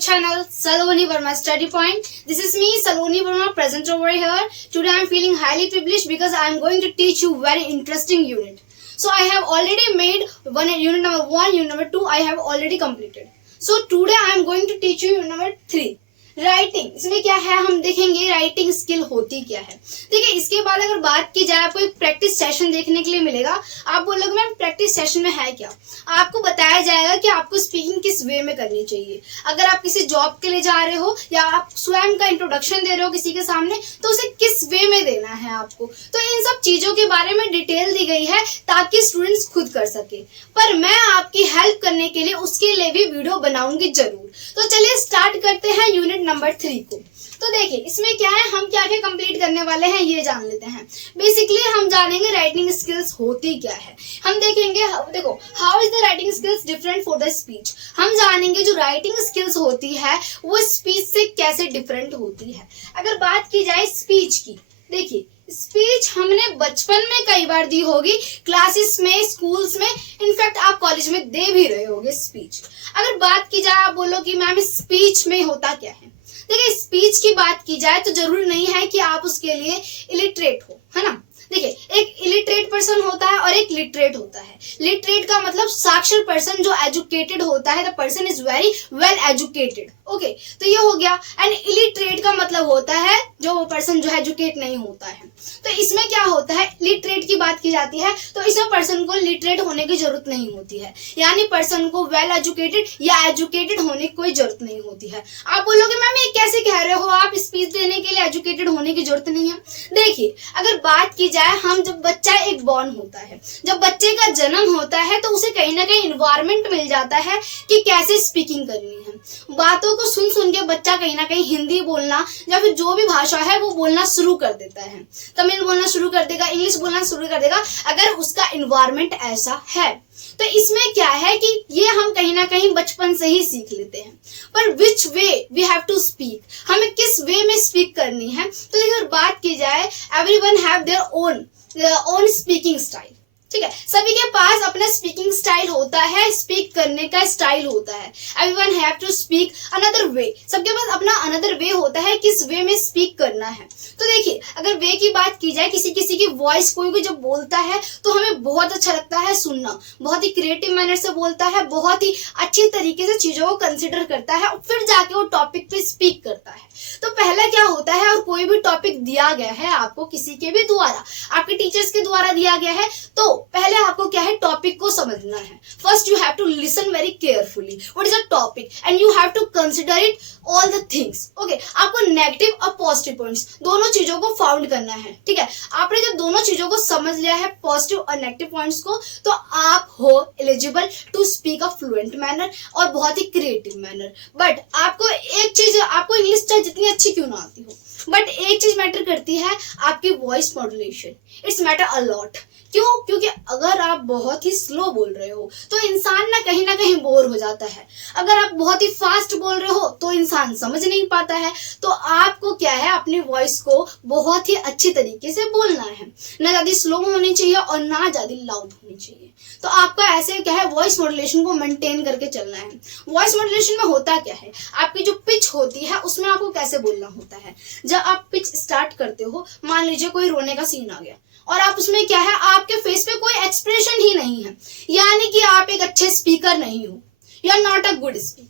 channel Saloni Verma Study Point. This is me Saloni Verma present over here. Today I am feeling highly privileged because I am going to teach you very interesting unit. So I have already made unit number 1, unit number 2 I have already completed. So today I am going to teach you unit number 3. Writing, इसमें क्या है हम देखेंगे writing skill होती क्या है। देखिए इसके बाद अगर बात की जाए आपको एक प्रैक्टिस सेशन देखने के लिए मिलेगा। आप बोलोगे मैम प्रैक्टिस सेशन में है क्या, आपको बताया जाएगा कि आपको स्पीकिंग किस वे में करनी चाहिए। अगर आप किसी जॉब के लिए जा रहे हो या आप स्वयं का इंट्रोडक्शन दे रहे हो किसी के सामने तो उसे किस वे में देना है आपको, तो इन सब चीजों के बारे में डिटेल दी गई है ताकि स्टूडेंट्स खुद कर सके। पर मैं आपकी हेल्प करने के लिए उसके लिए भी वीडियो बनाऊंगी जरूर। तो चलिए स्टार्ट करते हैं यूनिट नंबर 3 को। तो देखिए इसमें क्या है, हम क्या क्या कंप्लीट करने वाले हैं ये जान लेते हैं। बेसिकली हम जानेंगे राइटिंग स्किल्स होती क्या है। हम देखेंगे देखो how is the writing skills different for the speech. हम जानेंगे जो राइटिंग स्किल्स होती है वो स्पीच से कैसे डिफरेंट होती है। अगर बात की जाए स्पीच की, देखिए स्पीच हमने बचपन में कई बार दी होगी, क्लासेस में, स्कूल्स में, इनफैक्ट आप कॉलेज में दे भी रहे होगे स्पीच। अगर बात की जाए आप बोलो कि मैम स्पीच में होता क्या है। देखिए स्पीच की बात की जाए तो जरूरी नहीं है कि आप उसके लिए इलिटरेट हो, है ना। देखिए एक इलिटरेट पर्सन होता है और एक लिटरेट होता है। लिटरेट का मतलब साक्षर पर्सन जो एजुकेटेड होता है, the person is very well educated. Okay, तो ये हो गया। एंड इलिटरेट का मतलब होता है जो पर्सन जो एजुकेट नहीं होता है। तो इसमें क्या होता है, लिटरेट की बात की जाती है तो इसमें पर्सन को लिटरेट होने की जरूरत नहीं होती है, यानी पर्सन को वेल एजुकेटेड या एजुकेटेड होने की कोई जरूरत नहीं होती है। आप बोलोगे मैम ये कैसे कह रहे हो आप, स्पीच देने के लिए एजुकेटेड होने की जरूरत नहीं है। देखिए अगर बात की जाए, हम जब बच्चा एक बॉर्न होता है, जब बच्चे का जन्म होता है तो उसे कहीं ना कहीं इन्वायरमेंट मिल जाता है कि कैसे स्पीकिंग करनी है। बातों को सुन सुन के बच्चा कहीं ना कहीं हिंदी बोलना या फिर जो भी भाषा है वो बोलना शुरू कर देता है, तमिल बोलना शुरू कर देगा, इंग्लिश बोलना शुरू कर देगा, अगर उसका इन्वायरमेंट ऐसा है। तो इसमें क्या है कि ये हम कहीं ना कहीं बचपन से ही सीख लेते हैं। पर which way we have to speak, हमें किस वे में स्पीक करनी है। तो अगर बात की जाए everyone have their own speaking style, ठीक है, सभी के पास अपना स्पीकिंग स्टाइल होता है, स्पीक करने का स्टाइल होता है। Everyone have to speak another way, सबके पास अपना अनदर वे होता है किस वे में स्पीक करना है। तो देखिए अगर वे की बात की जाए, किसी किसी की वॉइस कोई भी जब बोलता है तो हमें बहुत अच्छा लगता है सुनना, बहुत ही क्रिएटिव मैनर से बोलता है, बहुत ही अच्छी तरीके से चीजों को कंसिडर करता है और फिर जाके वो टॉपिक पे स्पीक करता है। तो पहला क्या होता है, और कोई भी टॉपिक दिया गया है आपको किसी के भी द्वारा, आपके टीचर्स के द्वारा दिया गया है, तो पहले आपको क्या है टॉपिक को समझना है। First you have to listen very carefully what is a topic and you have to consider it all the things. Okay, आपको नेगेटिव और पॉजिटिव पॉइंट्स दोनों चीजों को फाउंड करना है, ठीक है। आपने जब दोनों चीजों को समझ लिया है, पॉजिटिव और नेगेटिव पॉइंट्स को, तो आप हो eligible to speak a fluent manner और बहुत ही क्रिएटिव मैनर। बट आपको एक चीज, आपको इंग्लिश चाहे जितनी अच्छी क्यों ना आती हो, बट एक चीज मैटर करती है, आपकी voice modulation. It's matter a lot. क्यों? क्योंकि अगर आप बहुत ही स्लो बोल रहे हो तो इंसान ना कहीं बोर हो जाता है। अगर आप बहुत ही फास्ट बोल रहे हो तो इंसान समझ नहीं पाता है। तो आपको क्या है, अपनी वॉइस को बहुत ही अच्छी तरीके से बोलना है, ना ज्यादा स्लो होनी चाहिए और ना ज्यादा लाउड होनी चाहिए। तो आपका ऐसे क्या है, वॉइस मॉड्यूलेशन को मेंटेन करके चलना है। वॉइस मॉड्यूलेशन में होता क्या है, आपकी जो पिच होती है उसमें आपको कैसे बोलना होता है। जब आप पिच स्टार्ट करते हो, मान लीजिए कोई रोने का सीन आ गया और आप उसमें क्या है, आपके फेस पे कोई एक्सप्रेशन ही नहीं है, यानी कि आप एक अच्छे स्पीकर नहीं हो, you are not a good speaker,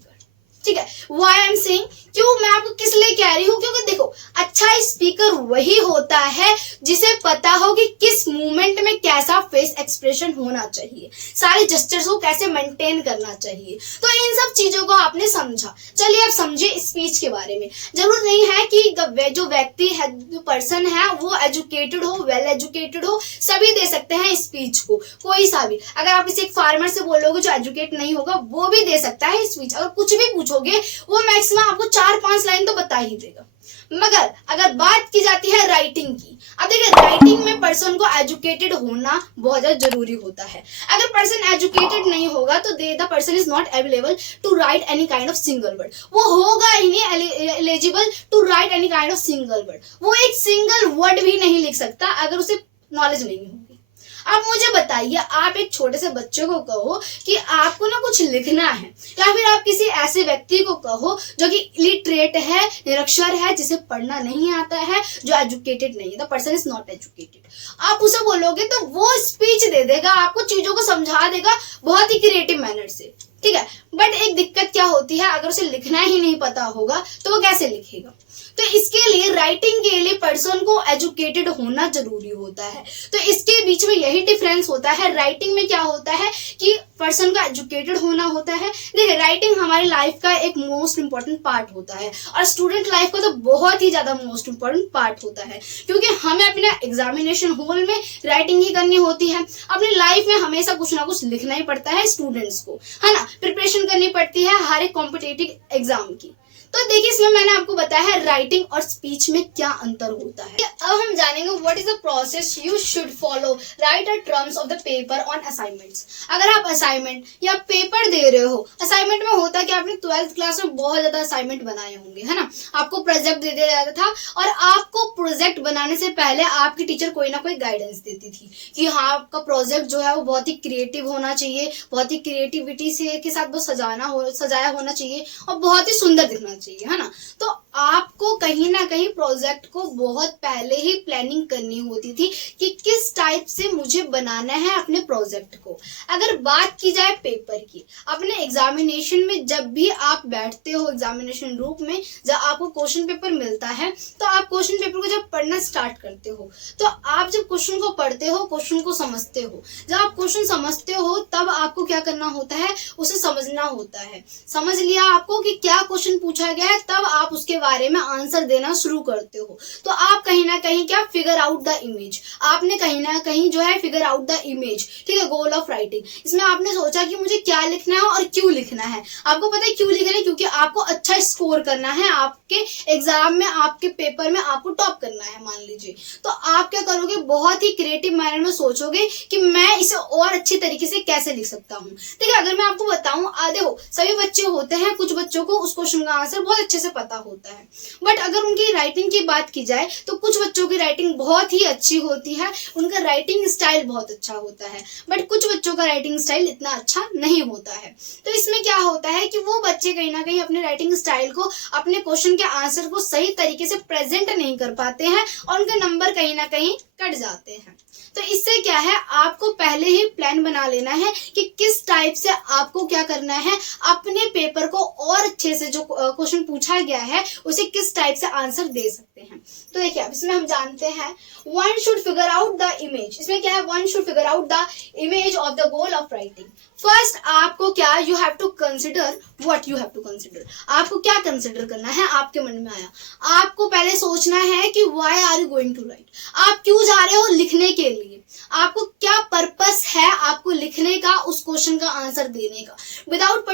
ठीक है। व्हाई आई एम सेइंग, क्यों मैं आपको किस लिए कह रही हूँ, क्योंकि देखो अच्छा स्पीकर वही होता है जिसे पता हो कि किस मूवमेंट में कैसा फेस एक्सप्रेशन होना चाहिए, सारे जेस्चर्स को कैसे मेंटेन करना चाहिए। तो इन सब चीजों को आपने समझा। चलिए आप समझे स्पीच के बारे में। जरूर नहीं है कि जो व्यक्ति है, जो पर्सन है वो एजुकेटेड हो, वेल एजुकेटेड हो, सभी दे सकते हैं स्पीच को, कोई सा भी। अगर आप किसी एक फार्मर से बोलोगे जो एजुकेट नहीं होगा वो भी दे सकता है स्पीच। अगर कुछ भी पूछोगे वो मैक्सिमम आपको 4-5 लाइन तो बता ही देगा। मगर अगर बात की जाती है राइटिंग की, अब देखिए राइटिंग में पर्सन को एजुकेटेड होना बहुत ज्यादा जरूरी होता है। अगर पर्सन एजुकेटेड नहीं होगा तो the person is not available to write any kind of single word, वो होगा ही नहीं eligible to write any kind of single word. वो एक सिंगल वर्ड भी नहीं लिख सकता अगर उसे नॉलेज नहीं होगी। आप मुझे बताइए, आप एक छोटे से बच्चे को कहो कि आपको ना कुछ लिखना है, या फिर आप किसी ऐसे व्यक्ति को कहो जो कि इलिटरेट है, निरक्षर है, जिसे पढ़ना नहीं आता है, जो एजुकेटेड नहीं है, the person is not educated, आप उसे बोलोगे तो वो स्पीच दे देगा, आपको चीजों को समझा देगा बहुत ही क्रिएटिव मैनर से, ठीक है। बट एक दिक्कत क्या होती है, अगर उसे लिखना ही नहीं पता होगा तो वो कैसे लिखेगा। तो इसके लिए राइटिंग के लिए पर्सन को एजुकेटेड होना जरूरी होता है। तो इसके बीच में यही डिफरेंस होता है। राइटिंग में क्या होता है कि पर्सन का एजुकेटेड होना होता है। देखिए, राइटिंग हमारी लाइफ का एक मोस्ट इंपॉर्टेंट पार्ट होता है, और स्टूडेंट लाइफ का तो बहुत ही ज्यादा मोस्ट इंपॉर्टेंट पार्ट होता है, क्योंकि हमें अपने एग्जामिनेशन हॉल में राइटिंग ही करनी होती है। अपनी लाइफ में हमेशा कुछ ना कुछ लिखना ही पड़ता है स्टूडेंट्स को, है ना। प्रिपरेशन करनी पड़ती है हर एक कॉम्पिटिटिव एग्जाम की। तो देखिए, इसमें मैंने आपको बताया है राइटिंग और स्पीच में क्या अंतर होता है। अब हम जानेंगे what is the process you should follow right the terms of the paper on assignments. अगर आप असाइनमेंट या पेपर दे रहे हो, असाइनमेंट में होता है कि आपने 12th क्लास में बहुत ज्यादा असाइनमेंट बनाए होंगे, है ना। आपको प्रोजेक्ट दे दिया जाता था, और आपको प्रोजेक्ट बनाने से पहले आपकी टीचर कोई ना कोई गाइडेंस देती थी कि हाँ, आपका प्रोजेक्ट जो है वो बहुत ही क्रिएटिव होना चाहिए, बहुत ही क्रिएटिविटी से के साथ वो सजाया होना चाहिए, और बहुत ही सुंदर दिखना चाहिए, है ना। तो आपको कहीं ना कहीं प्रोजेक्ट को बहुत पहले ही प्लानिंग करनी होती थी कि किस टाइप से मुझे बनाना है अपने प्रोजेक्ट को। अगर बात की जाए पेपर की, अपने एग्जामिनेशन में जब भी आप बैठते हो एग्जामिनेशन रूम में, जब आपको क्वेश्चन पेपर मिलता है, तो आप क्वेश्चन पेपर को जब पढ़ना स्टार्ट करते हो, तो आप जब क्वेश्चन को पढ़ते हो, क्वेश्चन को समझते हो, जब आप क्वेश्चन समझते हो तब आपको क्या करना होता है, उसे समझना होता है। समझ लिया आपको कि क्या क्वेश्चन पूछा गया है, तब आप उसके बारे में आंसर देना शुरू करते हो। तो आप कहीं ना कहीं क्या फिगर आउट द इमेज, आपने कहीं ना कहीं जो है फिगर आउट द इमेज, ठीक है, गोल ऑफ राइटिंग। इसमें आपने सोचा कि मुझे क्या लिखना है और क्यों लिखना है। आपको पता है क्यों लिखना है, क्योंकि आपको अच्छा स्कोर करना है, आपके एग्जाम में, आपके पेपर में आपको टॉप करना है, मान लीजिए। तो आप क्या करोगे, बहुत ही क्रिएटिव मैनर में सोचोगे कि मैं इसे और अच्छी तरीके से कैसे लिख सकता हूँ। देखिए, अगर मैं आपको बताऊं, देखो, सभी बच्चे होते हैं, कुछ बच्चों को उस क्वेश्चन का आंसर बहुत अच्छे से पता होता है, बट अगर उनकी राइटिंग की बात की जाए तो कुछ बच्चों की राइटिंग बहुत ही अच्छी होती है, उनका राइटिंग स्टाइल बहुत अच्छा होता है, बट कुछ बच्चों का राइटिंग स्टाइल इतना अच्छा नहीं होता है। तो इसमें क्या होता है कि वो बच्चे कहीं ना कहीं अपने राइटिंग स्टाइल को, अपने क्वेश्चन के आंसर को सही तरीके से प्रेजेंट नहीं कर पाते हैं, और उनके नंबर कहीं ना कहीं कट जाते हैं। तो इससे क्या है, आपको पहले ही प्लान बना लेना है कि किस टाइप से आपको क्या करना है, अपने पेपर को और अच्छे से जो क्वेश्चन पूछा गया है उसे किस टाइप से आंसर दे सकते हैं। तो देखिए, अब इसमें हम जानते हैं one should figure out the image. इसमें क्या है, one should figure out the image of the goal of writing. First आपको क्या, you have to consider what you have to consider. आपको क्या कंसिडर करना है, आपके मन में आया, आपको पहले सोचना है कि why are you going to write, आप क्यों जा रहे हो लिखने के लिए, आपको क्या पर्पस है आपको लिखने का, उस क्वेश्चन का आंसर देने का। Without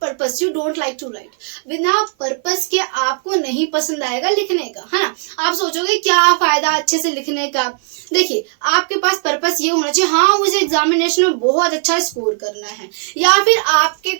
purpose you don't like to write. बिना पर्पस के आपको नहीं पसंद आएगा लिखने का, है ना। आप सोचोगे क्या फायदा अच्छे से लिखने का। देखिए, आपके पास पर्पस ये होना चाहिए, हाँ मुझे एग्जामिनेशन में बहुत अच्छा स्कोर करना है, या फिर आपके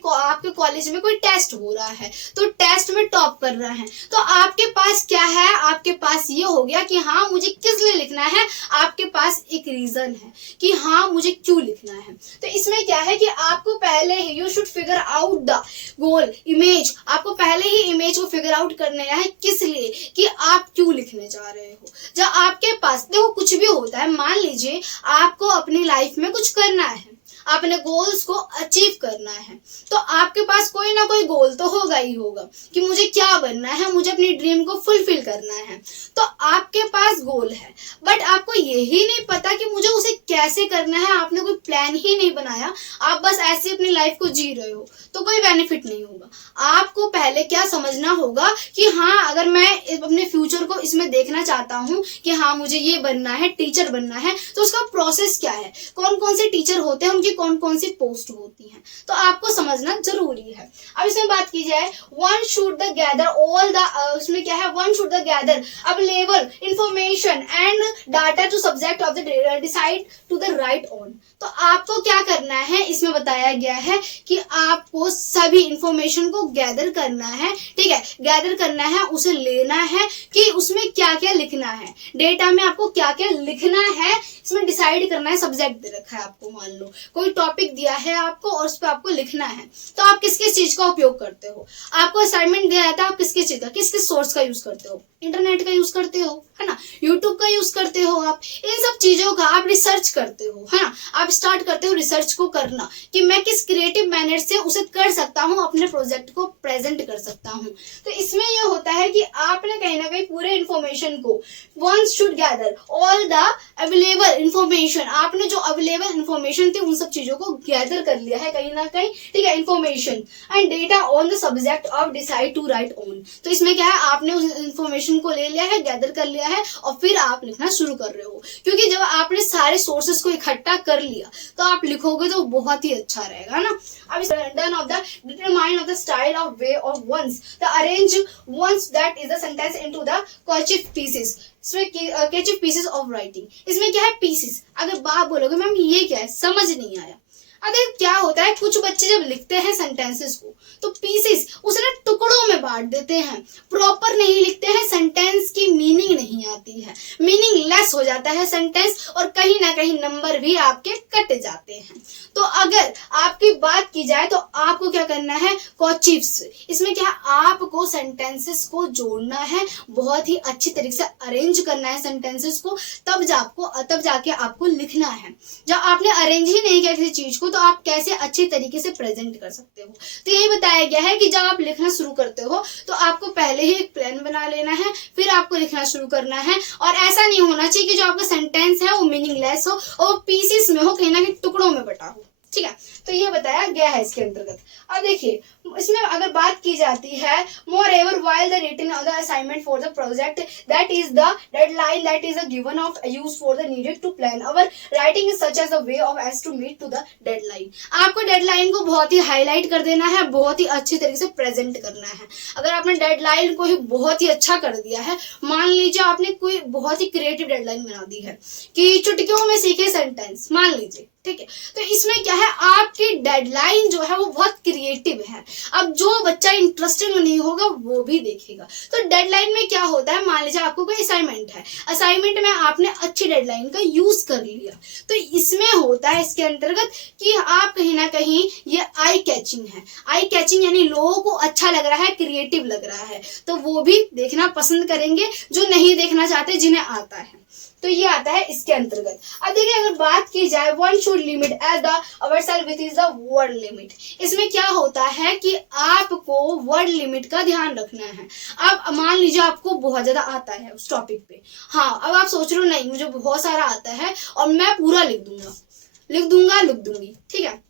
कॉलेज में कोई टेस्ट हो रहा है तो टेस्ट में टॉप कर रहा है। तो आपके पास क्या है, आपके पास ये हो गया कि हाँ मुझे किस लिए लिखना है, आपके पास एक रीजन है कि हाँ मुझे क्यों लिखना है। तो इसमें क्या है कि आपको पहले ही you should figure out the goal image, आपको पहले ही इमेज को फिगर आउट करना है किस लिए, कि आप क्यों लिखने जा रहे हो। जब आपके पास, देखो कुछ भी होता है, मान लीजिए आपको अपनी लाइफ में कुछ करना है, अपने गोल्स को अचीव करना है, तो आपके पास कोई ना कोई गोल तो होगा ही होगा कि मुझे क्या बनना है, मुझे अपनी ड्रीम को फुलफिल करना है। तो आपके पास गोल है, बट आपको यही नहीं पता कि मुझे उसे कैसे करना है, आपने कोई प्लान ही नहीं बनाया, आप बस ऐसे अपनी लाइफ को जी रहे हो, तो कोई बेनिफिट नहीं होगा। आपको पहले क्या समझना होगा कि हाँ, अगर मैं अपने फ्यूचर को इसमें देखना चाहता हूँ कि हाँ मुझे ये बनना है, टीचर बनना है, तो उसका प्रोसेस क्या है, कौन कौन से टीचर होते हैं, उनकी कौन कौन सी पोस्ट होती हैं, तो आपको समझना जरूरी है। अब इसमें बात की जाए, one should the gather all the, उसमें क्या है, one should the gather available information information and data to subject of the decide to the write on. तो आपको क्या करना है, इसमें बताया गया है कि आपको सभी इंफॉर्मेशन को गैदर करना है, ठीक है, गैदर करना है, उसे लेना है कि उसमें क्या क्या लिखना है, डेटा में आपको क्या क्या लिखना है, इसमें डिसाइड करना है। सब्जेक्ट दे रखा है आपको, मान लो कोई टॉपिक दिया है आपको और उस पर आपको लिखना है, तो आप किस किस चीज का उपयोग करते हो, आपको असाइनमेंट दिया जाता है, आप किस किस चीज का, किस किस सोर्स का यूज करते हो, इंटरनेट का यूज करते हो, है ना, यूट्यूब का यूज करते हो, आप इन सब चीजों का आप रिसर्च करते हो, है ना, आप स्टार्ट करते हो रिसर्च को करना कि मैं किस क्रिएटिव मैनर से उसे कर सकता हूँ, अपने प्रोजेक्ट को प्रेजेंट कर सकता हूँ। तो इसमें यह होता है कि आपने कहीं ना कहीं पूरे इंफॉर्मेशन को once should gather all the available information, आपने जो अवेलेबल इंफॉर्मेशन थी उन सब चीजों को गैदर कर लिया है कहीं ना कहीं, ठीक है, information and data on the subject of decide to write on. तो इसमें क्या है, आपने उस इंफॉर्मेशन को ले लिया है, गैदर कर लिया है और फिर आप लिखना शुरू कर रहे हो, क्योंकि जब आपने सारे सोर्सेस को इकट्ठा कर लिया तो आप लिखोगे तो बहुत ही अच्छा रहेगा ना। अब done of the determine of the style of way of once the arrange once that is the sentence into the kerchief pieces, kerchief pieces of writing. इसमें क्या है, पीसेस, अगर बात बोलोगे मैम ये क्या है, समझ नहीं आया। अगर क्या होता है, कुछ बच्चे जब लिखते हैं सेंटेंसेस को तो पीसेस उसे ना टुकड़ों में बांट देते हैं, प्रॉपर नहीं लिखते हैं, सेंटेंस की मीनिंग नहीं आती है, मीनिंगलेस हो जाता है सेंटेंस और कहीं ना कहीं नंबर भी आपके कट जाते हैं। तो अगर आपकी बात की जाए तो आपको क्या करना है, कर्चिफ्स, इसमें क्या आपको सेंटेंसेस को जोड़ना है, बहुत ही अच्छी तरीके से अरेंज करना है सेंटेंसेस को, तब जाके आपको लिखना है। जब आपने अरेंज ही नहीं किया किसी चीज को तो आप कैसे अच्छे तरीके से प्रेजेंट कर सकते हो। तो यही बताया गया है कि जब आप लिखना शुरू करते हो तो आपको पहले ही एक प्लान बना लेना है, फिर आपको लिखना शुरू करना है, और ऐसा नहीं होना चाहिए कि जो आपका सेंटेंस है वो मीनिंगलेस हो और पीसेस में हो, कहीं ना कहीं टुकड़ों में बटा हो, ठीक है। तो ये बताया गया है इसके अंतर्गत। अब देखिए इसमें अगर बात की जाती है, more ever while the written of the assignment for the project that is the deadline that is given of use for the needed to plan our writing is such as a way of as to meet to the deadline. आपको deadline को बहुत ही highlight कर देना है, बहुत ही अच्छी तरीके से प्रेजेंट करना है। अगर आपने डेडलाइन को ही बहुत ही अच्छा कर दिया है, मान लीजिए आपने कोई बहुत ही क्रिएटिव डेडलाइन बना दी है कि चुटकियों में सीखे सेंटेंस, मान लीजिए, ठीक है, तो इसमें क्या है, आपकी डेडलाइन जो है वो बहुत क्रिएटिव है। अब जो बच्चा इंटरेस्टेड नहीं होगा वो भी देखेगा। तो डेडलाइन में क्या होता है, मान लीजिए आपको कोई असाइनमेंट है, असाइनमेंट में आपने अच्छी डेडलाइन का यूज कर लिया, तो इसमें होता है इसके अंतर्गत कि आप कहीं ना कहीं ये आई कैचिंग है, आई कैचिंग यानी लोगों को अच्छा लग रहा है, क्रिएटिव लग रहा है, तो वो भी देखना पसंद करेंगे, जो नहीं देखना चाहते, जिन्हें आता है। तो ये आता है इसके अंतर्गत। अब देखिए अगर बात की जाए one should limit as the ourself with is the word limit, इसमें क्या होता है कि आपको वर्ड लिमिट का ध्यान रखना है। अब मान लीजिए आपको बहुत ज्यादा आता है उस टॉपिक पे, हाँ, अब आप सोच रहे हो नहीं मुझे बहुत सारा आता है और मैं पूरा लिख दूंगी, ठीक है।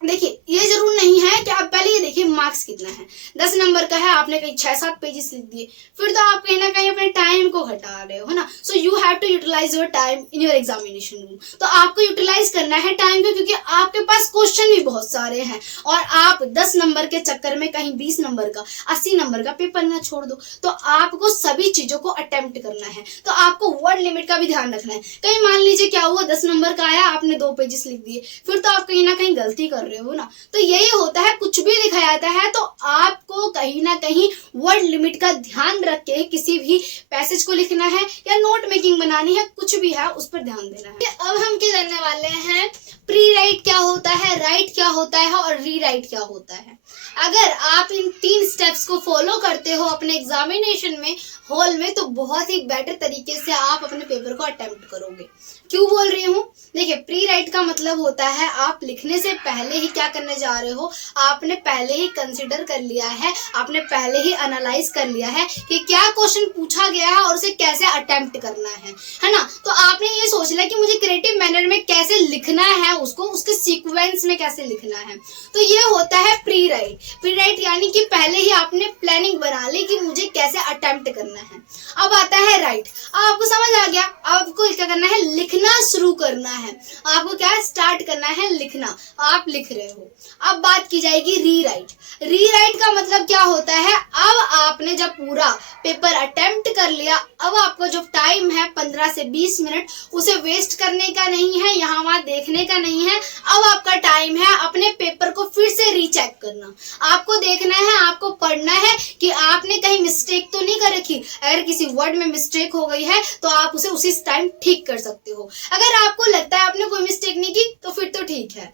देखिए ये जरूर नहीं है कि आप पहले ये देखिए मार्क्स कितना है, 10 नंबर का है, आपने कहीं 6-7 पेजेस लिख दिए, फिर तो आप कहीं ना कहीं अपने टाइम को घटा रहे हो, है ना। So you have to utilize your time in your examination room. तो आपको यूटिलाइज करना है टाइम को, क्योंकि आपके पास क्वेश्चन भी बहुत सारे हैं और आप 10 नंबर के चक्कर में कहीं 20 नंबर का 80 नंबर का पेपर ना छोड़ दो। तो आपको सभी चीजों को अटेम्प्ट करना है, तो आपको वर्ड लिमिट का भी ध्यान रखना है। कहीं मान लीजिए क्या हुआ, 10 नंबर का आया, आपने 2 पेजेस लिख दिए, फिर तो आप कहीं ना कहीं गलती कर रहे हो ना। तो यही होता है, कुछ भी लिखा जाता है तो आपको कहीं ना कहीं वर्ड लिमिट का ध्यान रख के किसी भी पैसेज को लिखना है या नोट मेकिंग बनानी है, कुछ भी है उस पर ध्यान देना है। अब हम क्या करने वाले हैं, प्री राइट क्या होता है, राइट क्या होता है और री राइट क्या होता है। अगर आप इन 3 स्टेप्स को फॉलो करते हो अपने एग्जामिनेशन में, हॉल में, तो बहुत ही बेटर तरीके से आप अपने पेपर को अटेम्प्ट करोगे। क्यों बोल रही हूँ, देखिए प्री राइट का मतलब होता है आप लिखने से पहले ही क्या करने जा रहे हो, आपने पहले ही कंसिडर कर लिया है, आपने पहले ही एनालाइज कर लिया है कि क्या क्वेश्चन पूछा गया है और उसे कैसे अटेम्प्ट करना है ना। तो आपने ये सोच लिया कि मुझे क्रिएटिव मैनर में कैसे लिखना है, उसको उसके सीक्वेंस में कैसे लिखना है। तो ये होता है प्री राइट। प्री राइट यानी कि पहले ही आपने प्लानिंग बना ली कि मुझे कैसे अटेम्प्ट करना है। अब आता है राइट। अब आपको समझ आ गया, आपको क्या करना है, लिखना शुरू करना है। आपको क्या स्टार्ट करना है, लिखना। आप लिख रहे हो। अब बात की जाएगी रीराइट। रीराइट का मतलब क्या होता है, अब आपने जब पूरा पेपर अटेम्प्ट कर लिया, अब आपको जो टाइम है 15 से 20 मिनट, उसे वेस्ट करने का नहीं है, यहाँ वहां देखने का नहीं है। अब आपका टाइम है अपने पेपर को फिर से रीचेक करना। आपको देखना है, आपको पढ़ना है कि आपने कहीं मिस्टेक तो नहीं कर रखी। अगर किसी वर्ड में मिस्टेक हो गई है तो आप उसे उसी टाइम ठीक कर सकते हो। अगर आपको लगता है आपने कोई मिस्टेक नहीं की तो फिर तो ठीक है,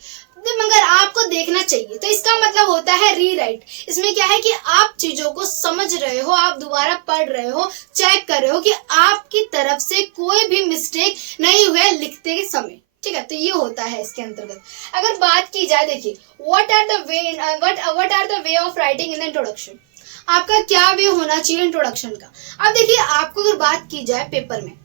मगर आपको देखना चाहिए। तो इसका मतलब होता है रीराइट। इसमें क्या है कि आप चीजों को समझ रहे हो, आप दोबारा पढ़ रहे हो, चेक कर रहे हो कि आपकी तरफ से कोई भी मिस्टेक नहीं हुआ लिखते समय। ठीक है, तो ये होता है इसके अंतर्गत। अगर बात की जाए, देखिए what are the way of writing in the introduction. आपका क्या वे होना चाहिए इंट्रोडक्शन का। अब देखिए, आपको अगर बात की जाए पेपर में,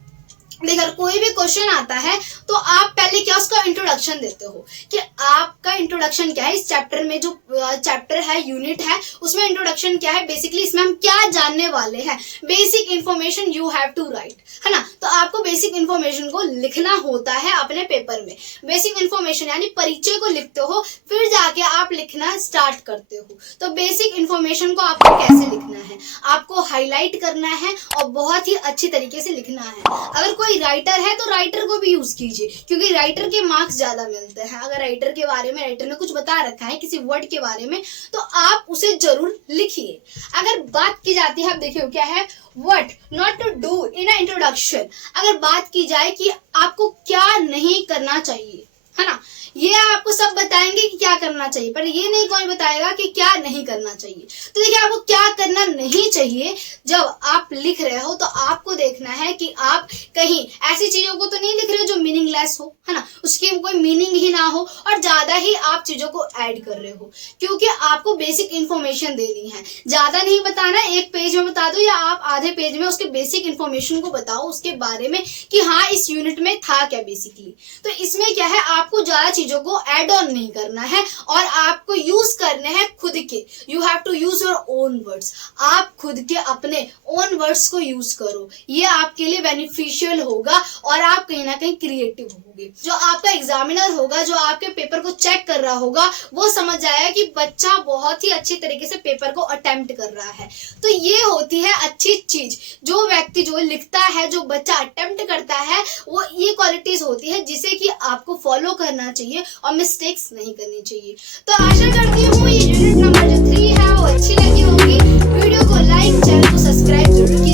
देखिए कोई भी क्वेश्चन आता है तो आप पहले क्या उसका इंट्रोडक्शन देते हो कि आपका इंट्रोडक्शन क्या है। इस चैप्टर में जो चैप्टर है, यूनिट है, उसमें इंट्रोडक्शन क्या है, बेसिकली इसमें हम क्या जानने वाले हैं। Basic information you have to write, है ना। तो आपको बेसिक इंफॉर्मेशन को लिखना होता है अपने पेपर में। बेसिक इंफॉर्मेशन यानी परिचय को लिखते हो, फिर जाके आप लिखना स्टार्ट करते हो। तो बेसिक इंफॉर्मेशन को आपको कैसे लिखना है, आपको हाईलाइट करना है और बहुत ही अच्छी तरीके से लिखना है। अगर कोई राइटर है तो राइटर को भी यूज कीजिए, क्योंकि राइटर के मार्क्स ज्यादा मिलते हैं। अगर राइटर के बारे में, राइटर ने कुछ बता रखा है किसी वर्ड के बारे में, तो आप उसे जरूर लिखिए। अगर बात की जाती है, अब देखिए क्या है, what not to do in a introduction. अगर बात की जाए कि आपको क्या नहीं करना चाहिए, है ना, ये आपको सब बताएंगे कि क्या करना चाहिए, पर ये नहीं कोई बताएगा कि क्या नहीं करना चाहिए। तो देखिए, आपको क्या करना नहीं चाहिए जब आप लिख रहे हो, तो आपको देखना है कि आप कहीं ऐसी चीजों को तो नहीं लिख रहे हो जो मीनिंगलेस हो, है ना, उसकी कोई मीनिंग ही ना हो और ज्यादा ही आप चीजों को ऐड कर रहे हो, क्योंकि आपको बेसिक इंफॉर्मेशन देनी है। ज्यादा नहीं बताना, एक पेज में बता दो या आप आधे पेज में उसके बेसिक इंफॉर्मेशन को बताओ, उसके बारे में कि हाँ इस यूनिट में था क्या बेसिकली। तो इसमें क्या है, आपको ज्यादा चीजों को ऐड ऑन नहीं करना है और आपको यूज करने हैं खुद के। You have to use your own words. आप खुद के अपने ओन वर्ड्स को यूज करो, ये आपके लिए बेनिफिशियल होगा और आप कहीं ना कहीं क्रिएटिव होगे। जो आपका एग्जामिनर होगा, जो आपके पेपर को चेक कर रहा होगा, वो समझ जाएगा कि बच्चा बहुत ही अच्छी तरीके से पेपर को अटेम्प्ट कर रहा है। तो ये होती है अच्छी चीज। जो व्यक्ति जो लिखता है, जो बच्चा अटेम्प्ट करता है, वो ये क्वालिटीज होती है जिसे कि आपको फॉलो करना चाहिए और मिस्टेक्स नहीं करनी चाहिए। तो आशा करती हूँ ये यूनिट नंबर जो 3 है वो अच्छी लगी होगी। वीडियो को लाइक, चैनल को सब्सक्राइब जरूर कीजिए।